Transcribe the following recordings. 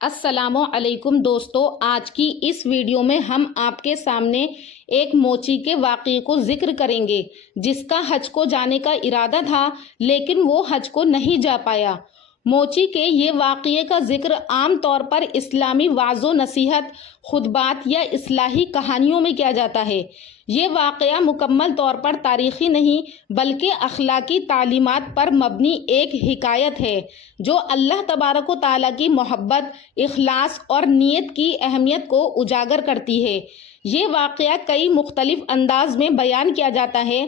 السلام علیکم دوستو، آج کی اس ویڈیو میں ہم آپ کے سامنے ایک موچی کے واقعے کو ذکر کریں گے جس کا حج کو جانے کا ارادہ تھا لیکن وہ حج کو نہیں جا پایا۔ موچی کے یہ واقعے کا ذکر عام طور پر اسلامی وعظ و نصیحت، خطبات یا اصلاحی کہانیوں میں کیا جاتا ہے۔ یہ واقعہ مکمل طور پر تاریخی نہیں بلکہ اخلاقی تعلیمات پر مبنی ایک حکایت ہے جو اللہ تبارک و تعالیٰ کی محبت، اخلاص اور نیت کی اہمیت کو اجاگر کرتی ہے۔ یہ واقعہ کئی مختلف انداز میں بیان کیا جاتا ہے۔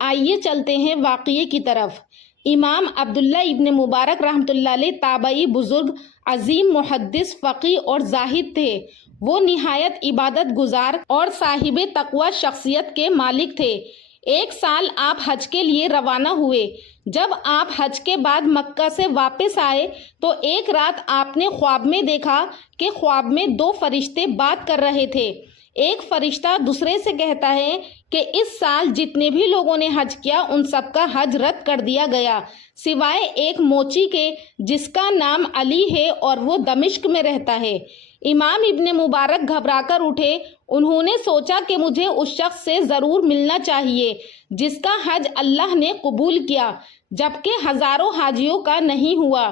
آئیے چلتے ہیں واقعے کی طرف۔ امام عبداللہ ابن مبارک رحمۃ اللہ علیہ تابعی بزرگ، عظیم محدث، فقیہ اور زاہد تھے۔ وہ نہایت عبادت گزار اور صاحب تقوی شخصیت کے مالک تھے۔ ایک سال آپ حج کے لیے روانہ ہوئے۔ جب آپ حج کے بعد مکہ سے واپس آئے تو ایک رات آپ نے خواب میں دیکھا کہ خواب میں دو فرشتے بات کر رہے تھے۔ ایک فرشتہ دوسرے سے کہتا ہے کہ اس سال جتنے بھی لوگوں نے حج کیا ان سب کا حج رد کر دیا گیا سوائے ایک موچی کے جس کا نام علی ہے اور وہ دمشق میں رہتا ہے۔ امام ابن مبارک گھبرا کر اٹھے۔ انہوں نے سوچا کہ مجھے اس شخص سے ضرور ملنا چاہیے جس کا حج اللہ نے قبول کیا جبکہ ہزاروں حاجیوں کا نہیں ہوا۔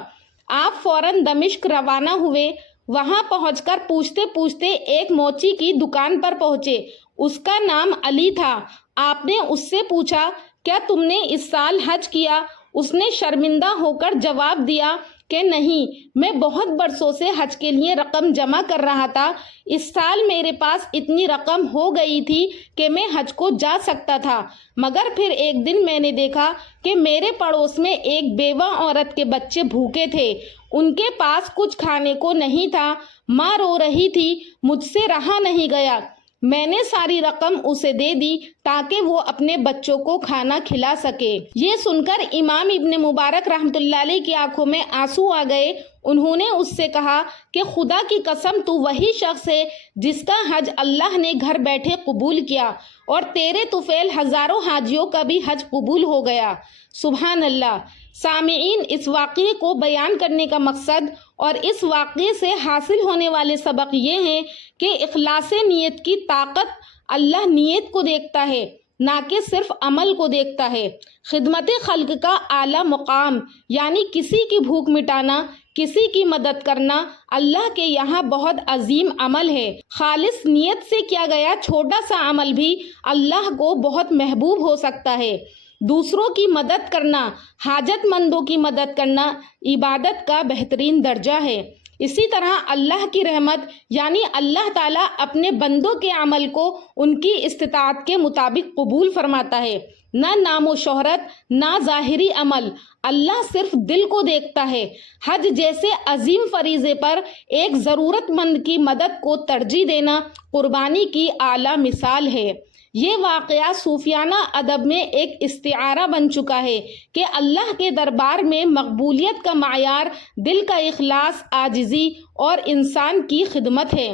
آپ فوراً دمشق روانہ ہوئے۔ وہاں پہنچ کر پوچھتے پوچھتے ایک موچی کی دکان پر پہنچے۔ اس کا نام علی تھا۔ آپ نے اس سے پوچھا، کیا تم نے اس سال حج کیا؟ اس نے شرمندہ ہو کر جواب دیا کہ نہیں، میں بہت برسوں سے حج کے لیے رقم جمع کر رہا تھا۔ اس سال میرے پاس اتنی رقم ہو گئی تھی کہ میں حج کو جا سکتا تھا، مگر پھر ایک دن میں نے دیکھا کہ میرے پڑوس میں ایک بیوہ عورت کے بچے بھوکے تھے۔ ان کے پاس کچھ کھانے کو نہیں تھا۔ ماں رو رہی تھی۔ مجھ سے رہا نہیں گیا۔ میں نے ساری رقم اسے دے دی تاکہ وہ اپنے بچوں کو کھانا کھلا سکے۔ یہ سن کر امام ابن مبارک رحمۃ اللہ علیہ کی آنکھوں میں آنسو آ گئے۔ انہوں نے اس سے کہا کہ خدا کی قسم تو وہی شخص ہے جس کا حج اللہ نے گھر بیٹھے قبول کیا اور تیرے طفیل ہزاروں حاجیوں کا بھی حج قبول ہو گیا۔ سبحان اللہ۔ سامعین، اس واقعے کو بیان کرنے کا مقصد اور اس واقعے سے حاصل ہونے والے سبق یہ ہیں کہ اخلاص نیت کی طاقت۔ اللہ نیت کو دیکھتا ہے نہ کہ صرف عمل کو دیکھتا ہے۔ خدمت خلق کا اعلیٰ مقام یعنی کسی کی بھوک مٹانا، کسی کی مدد کرنا اللہ کے یہاں بہت عظیم عمل ہے۔ خالص نیت سے کیا گیا چھوٹا سا عمل بھی اللہ کو بہت محبوب ہو سکتا ہے۔ دوسروں کی مدد کرنا، حاجت مندوں کی مدد کرنا عبادت کا بہترین درجہ ہے۔ اسی طرح اللہ کی رحمت یعنی اللہ تعالیٰ اپنے بندوں کے عمل کو ان کی استطاعت کے مطابق قبول فرماتا ہے۔ نہ نام و شہرت، نہ ظاہری عمل، اللہ صرف دل کو دیکھتا ہے۔ حج جیسے عظیم فریضے پر ایک ضرورت مند کی مدد کو ترجیح دینا قربانی کی اعلیٰ مثال ہے۔ یہ واقعہ صوفیانہ ادب میں ایک استعارہ بن چکا ہے کہ اللہ کے دربار میں مقبولیت کا معیار دل کا اخلاص، عاجزی اور انسان کی خدمت ہے۔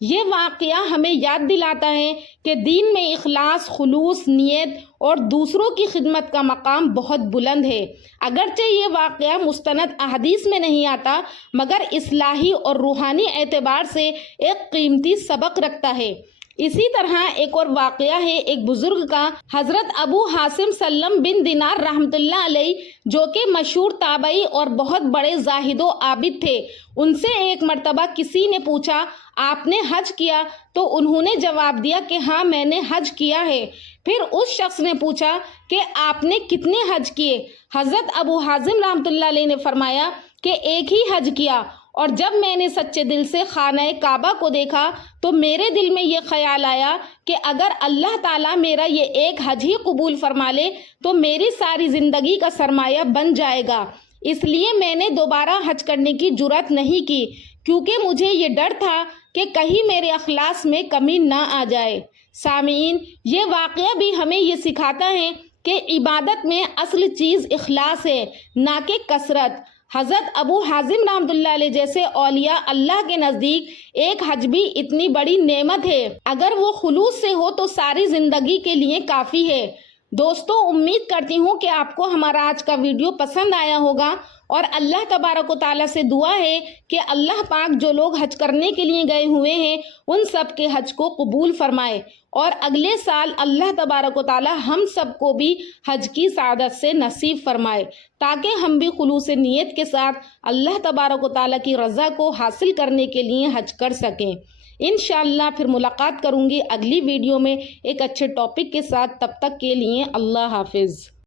یہ واقعہ ہمیں یاد دلاتا ہے کہ دین میں اخلاص، خلوص، نیت اور دوسروں کی خدمت کا مقام بہت بلند ہے۔ اگرچہ یہ واقعہ مستند احادیث میں نہیں آتا مگر اصلاحی اور روحانی اعتبار سے ایک قیمتی سبق رکھتا ہے۔ اسی طرح ایک اور واقعہ ہے ایک بزرگ کا، حضرت ابو حاسم سلم بن دینار رحمۃ اللہ علیہ جو کہ مشہور تابعی اور بہت بڑے زاہد و عابد تھے۔ ان سے ایک مرتبہ کسی نے پوچھا، آپ نے حج کیا؟ تو انہوں نے جواب دیا کہ ہاں، میں نے حج کیا ہے۔ پھر اس شخص نے پوچھا کہ آپ نے کتنے حج کیے؟ حضرت ابو حازم رحمۃ اللہ علیہ نے فرمایا کہ ایک ہی حج کیا، اور جب میں نے سچے دل سے خانہ کعبہ کو دیکھا تو میرے دل میں یہ خیال آیا کہ اگر اللہ تعالیٰ میرا یہ ایک حج ہی قبول فرما لے تو میری ساری زندگی کا سرمایہ بن جائے گا۔ اس لیے میں نے دوبارہ حج کرنے کی جرأت نہیں کی کیونکہ مجھے یہ ڈر تھا کہ کہیں میرے اخلاص میں کمی نہ آ جائے۔ سامعین، یہ واقعہ بھی ہمیں یہ سکھاتا ہے کہ عبادت میں اصل چیز اخلاص ہے نہ کہ کثرت۔ حضرت ابو حازم رحمۃ اللہ علیہ جیسے اولیاء اللہ کے نزدیک ایک حج بھی اتنی بڑی نعمت ہے، اگر وہ خلوص سے ہو تو ساری زندگی کے لیے کافی ہے۔ دوستوں امید کرتی ہوں کہ آپ کو ہمارا آج کا ویڈیو پسند آیا ہوگا اور اللہ تبارک و تعالیٰ سے دعا ہے کہ اللہ پاک جو لوگ حج کرنے کے لیے گئے ہوئے ہیں ان سب کے حج کو قبول فرمائے اور اگلے سال اللہ تبارک و تعالیٰ ہم سب کو بھی حج کی سعادت سے نصیب فرمائے تاکہ ہم بھی خلوص نیت کے ساتھ اللہ تبارک و تعالیٰ کی رضا کو حاصل کرنے کے لیے حج کر سکیں۔ انشاءاللہ پھر ملاقات کروں گی اگلی ویڈیو میں ایک اچھے ٹاپک کے ساتھ، تب تک کے لیے اللہ حافظ۔